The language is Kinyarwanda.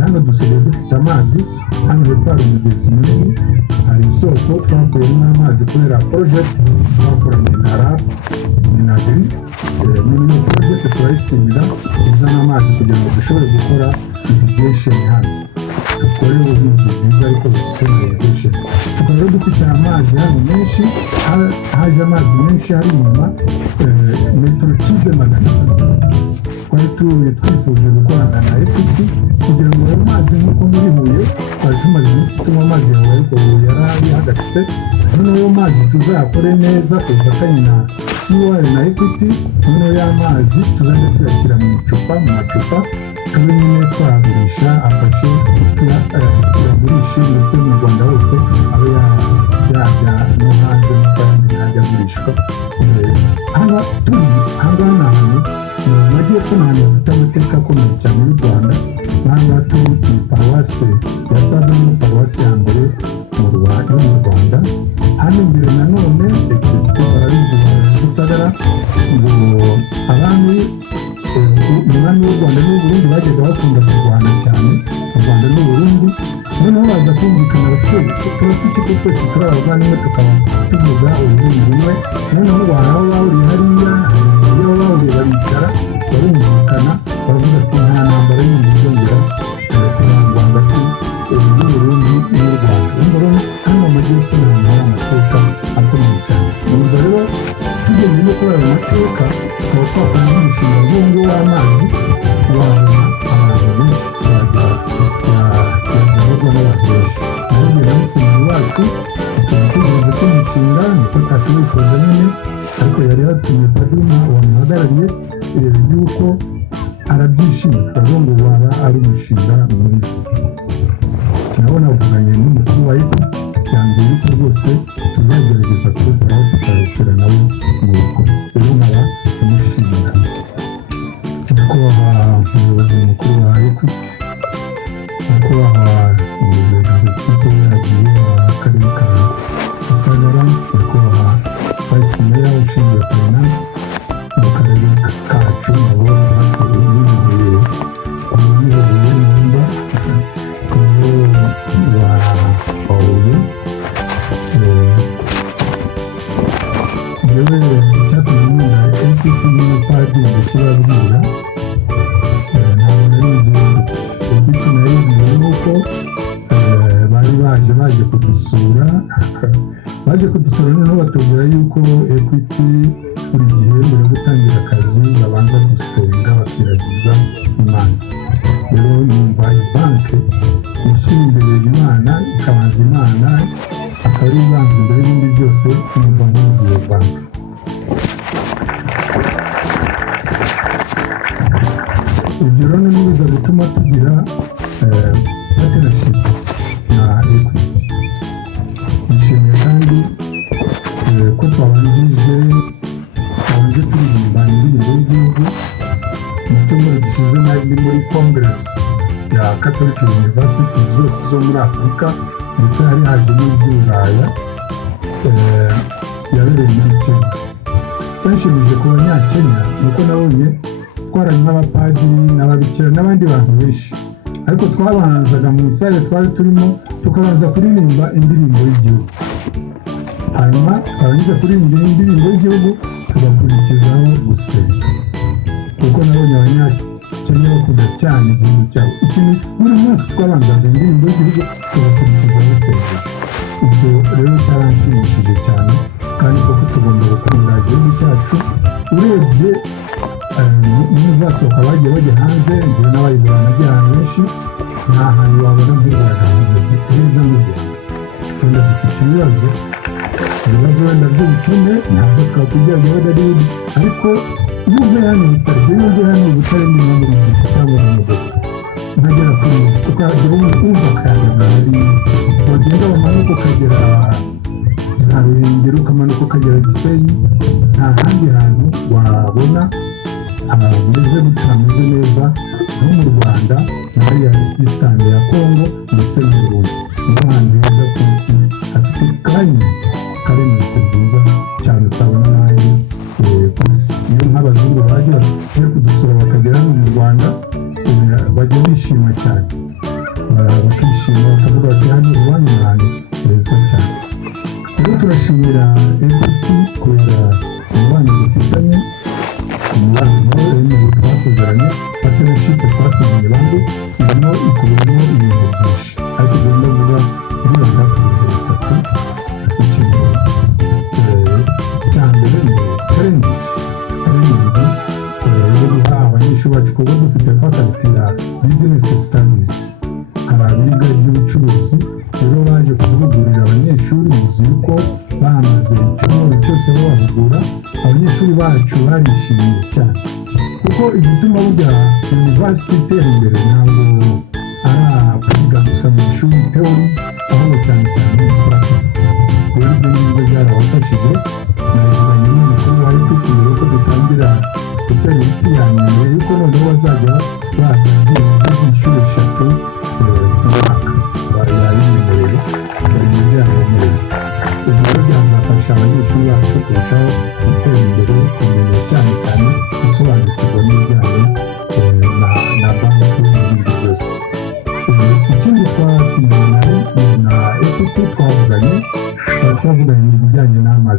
hano dusigaye dufite amazi hano hepfo hari umugezi munini hari isoko twakuyemo amazi kubera project twakoranye na RAB Minagri muri project turayitsindira izana amazi kugira ngo dushobore gukora irrigation hano dukore ubuhinzi bwiza ariko bufite irrigation tukaba dufite amazi hano menshi haje amazi menshi hari inyuma metero kibe magana twari twifuje gukorana na Equity kugira ngo ayo mazi nk'uko muri Huye twari tumaze iminsi tunywa amazi yawe ariko yari yahagaritse noneho ayo mazi tuzayakore neza tufatanye na COR na Equity noneho ya mazi tuzajya tuyashyira mu macupa tube nyine twagurisha afashe tuyagurishe ndetse mu Rwanda hose abe yajya no hanze n'abandi yajya agurishwa hano turi ahangaha ni ahantu mu majyepfo ni ahantu hafite amateka akomeye cyane y'u Rwanda ahangaha turi ku paruwase ya Sabamu paruwase ya mbere mu Rwanda hano imbere nanone barabizi Gisagara ngo abami umwami w'u Rwanda n'u Burundi bajyaga bakunda kurwana cyane u Rwanda n'u Burundi noneho baza kumvikana abasore tuba tukiko twese turi abavandimwe tukaba tuvuga ururimi rumwe noneho waba wahuriye hariya iyo bahuriye baricara barumvikana baravuga ati nta ntambara y'ibintu bizongera kurangwa hagati y'u Burundi n'u Rwanda hano mu majyepfo ni ahantu hari amateka akomeye cyane numva rero tugendeye no kuri ayo mateka tukaba twakora n'umushinga w'ubu w'amazi wabona abantu benshi yagirwa n'abantu benshi naho rero umusingi wacu tukaba tuvuze ko umushinga niko tashoboye kuza nyine ariko yari yatumye padiri wamuhagarariye yuko arabyishimiye turavuga ngo waba ari umushinga mwiza nabo navuganye n'umukuru wa Equity yambwiye yuko rwose tuzagerageza kubikoraho tukabishyira nabo mu bikorwa rero nkaba umushimira nyakubahwa umuyobozi mukuru wa Equity nyakubahwa umuyobozi executive w'akarere ka Gisagara nyakubahwa vice mayor ushinzwe finance mu karere kacu nabo batuye uyoboye numba yewe cyatumye nkunda Equity n'umupadiri gushyirabwira ntabwo narizi Equity nayo bivuze nuko bari baje kudusura noneho batubwira yuko Equity buri gihe mbere yo gutangira akazi babanza gusenga bakiragiza Imana rero numva banki ishyira imbere Imana ikabanza Imana akaba ari ibanza imbere y'ibindi byose numva nkuzi iyo banki ibyo rero ni biza gutuma tugira partnership na Equity nishimiye kandi ko twabanje turirimba indirimbo y'igihugu mu cyumweru gishize nari ndi muri Congress ya Catholic Universities zose zo muri Afurika ndetse hari haje n'iz'i Buraya yabereye muri Kenya cyanshimije ku banyakenya nuko nabonye twaranye n'abapadiri n'ababikira n'abandi bantu benshi ariko twabanzaga mu isare twari turimo tukabanza kuririmba indirimbo y'igihugu hanyuma twarangiza kuririmba indirimbo y'igihugu tugakurikizaho gusenga kuko nabonye abanyakenya bakunda cyane igihugu cyabo ikintu buri munsi twabanzaga indirimbo y'igihugu tugakurikizaho gusenga ibyo rero cyaranshimishije cyane kandi kuko tugomba gukunda igihugu cyacu urebye n'uzasohoka bagiye bajya hanze mbere n'abayibura nagiye ahantu henshi nta hantu wabona nk'u Rwanda hameze neza n'u Rwanda wenda dufite ibibazo wenda by'ubukene ntabwo twakubwira ngo wenda ari ariko iyo uvuye hano Butare iyo uvuye hano Butare ni nko muri Gisi cyangwa mu Mugogo nkagera kuri iyi soko wumva akayaga hari wagenda wamanuka ukagera za Ruhengeri ukamanuka ukagera Gisenyi nta handi hantu wabona hameze gutya hameze neza nko mu Rwanda n'ahariya Eastern ya Congo ndetse n'u Burundi niho hantu heza ku isi hafite climate nziza cyane utabona n'ahandi ku isi niyo nk'abazungu baje kudusura bakagera hano mu Rwanda bajya bishima cyane dushimira Equity kubera umubano dufitanye, umubano mu twasezeranye, partnership twasezeranye bamwe irimo ikubiyemo ibintu byinshi, ariko ugomba kuvuga uribanda ku bintu bitatu. Ikintu cya mbere ni training yo guha abanyeshuri bacu, kuko dufite faculty ya business studies, hari abiga iby'ubucuruzi, rero baje guhugurira abanyeshuri muzi yuko bamaze icyumweru cyose babahugura. Abanyeshuri bacu barishimiye cyane, kuko igituma burya university itera imbere ntabwo ari kwiga gusa mu ishuri theories, ahubwo cyane cyane practice. Rero ibyo ngibyo byarabafashije. Nabivuganye n'umukuru wa Equity ko dutangira gutera ibiti ya mbere yuko noneho bazajya baza byibuze inshuro 3 ku mwaka, bayabimenyereye bari mu byaremereye. Ibyo byazafasha abanyeshuri bacu kurushaho gutera imbere, kumenya cyane cyane gusobanukirwa n'ibijyanye na banki n'ibindi byose. Ikindi twasinyanye na Equity twavuganye ibijyanye n'amazi.